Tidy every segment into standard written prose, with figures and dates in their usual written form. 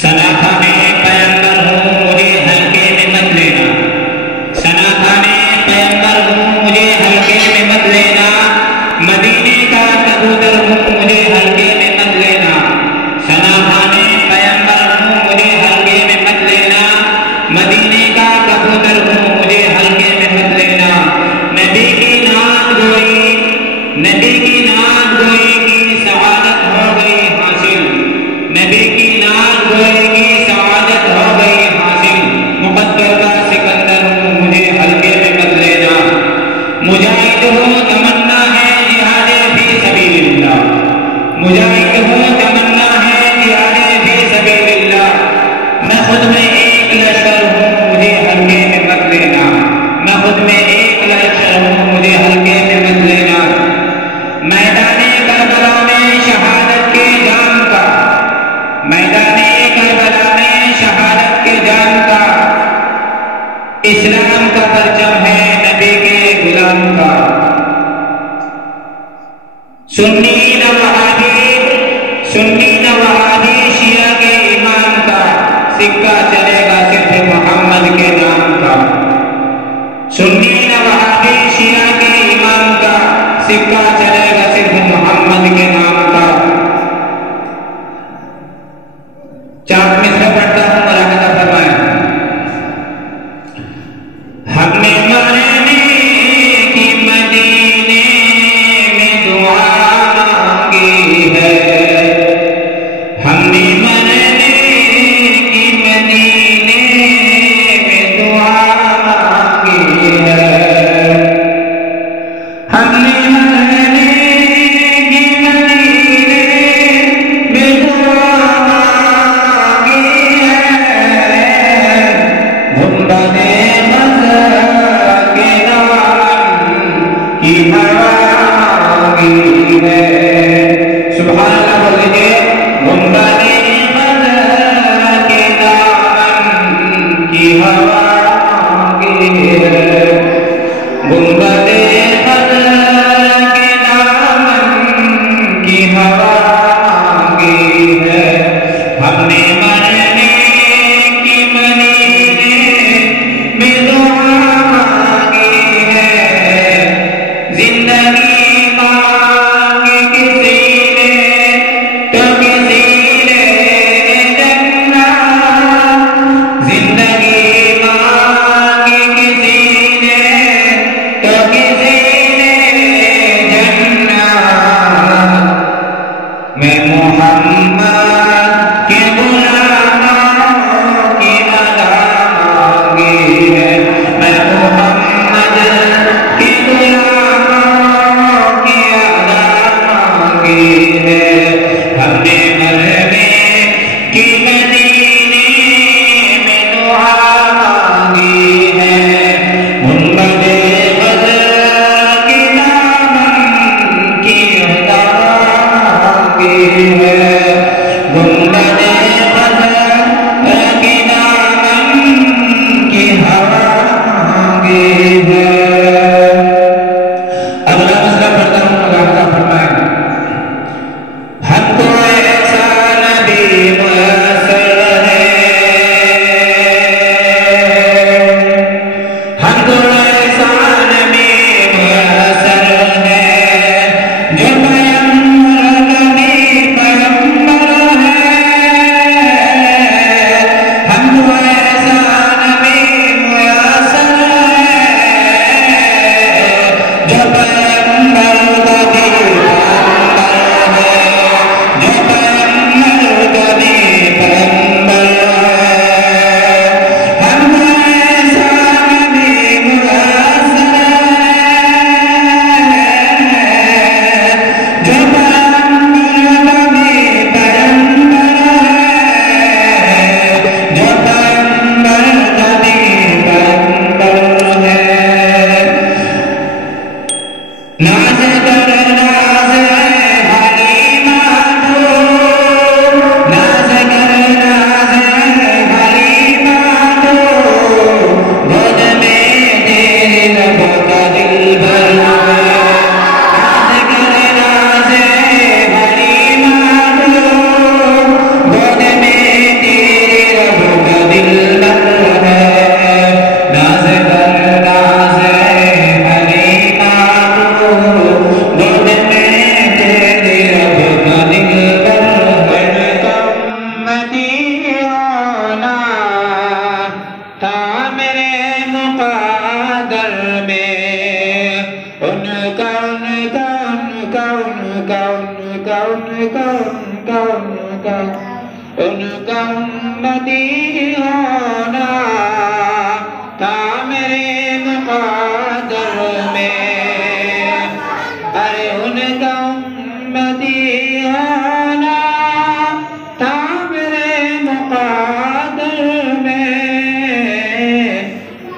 सनाखाने पैगंबर हूँ मुझे हल्के में मत लेना, सनाखाने पैगंबर हूँ मुझे हल्के में मत लेना, मदीने का कबूतर हूँ मुझे हल्के में मत लेना, सनाखाने पैगंबर हूँ मुझे हल्के में मत लेना, मदीने का कबूतर हूँ मुझे हल्के में मत लेना। नबी की नात गोई, नबी की नात गोई की सआदत हो गई हासिल, नबी की नात गोई की सआदत हो गई हासिल, मुक़द्दर का सिकंदर हूँ मुझे हल्के में मत लेना। मुजाहिद हूँ तमन्ना है जिहादे फी सबीलिल्लाह, मुजाहिद हूँ तमन्ना है जिहादे फी सबीलिल्लाह, मैं खुद में एक लश्कर हूँ मुझे हल्के में मत लेना, मैं खुद में एक लश्कर हूँ मुझे हल्के में मत लेना। मैदाने करबला में शहादत के जाम का, मैदाने करबला में शहादत के जाम का, इस्लाम का परचम है नबी के गुलाम का। सुन्नी न वहाबी, सुन्नी न वहाबी शिया के इमाम का, सिक्का चलेगा सिर्फ मोहम्मद के नाम का। सुन्नी न वहाबी शिया के इमाम का, सिक्का चलेगा सिर्फ मोहम्मद के नाम का। चार मिसरा पढ़ता हूँ, मुलाकात फरमाएं। हमने मरने की मदीने में दुआ मांगी है, हमने मरने की मदीने में दुआ मांगी है, हमने मरने की मदीने में दुआ मांगी है, गुंबदे के दामन की हवा मांगी है। सुभान अल्लाह बोल लीजिए। गुंबदे के दामन की हवा मांगी है, गुंबदे के दामन की हवा मांगी है, हमने मरने की मदीने में दुआ मांगी है, जिंदगी मांगी किसी ने तो किसी ने जन्नत, जिंदगी मांगी किसी ने तो किसी ने जन्नत। मैं मोहम्मद के गुलाम ان کا امتی ہونا تھا میرے مقدر میں، ارے ان کا امتی ہونا تھا میرے مقدر میں،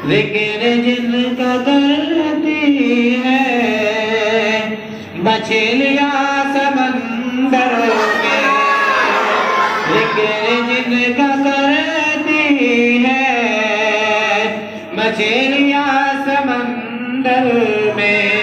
لیکن جن کا کرتی ہے مچھلیاں سمندر میں، لیکن جن کا کرتی ہے مچھلیاں سمندر میں،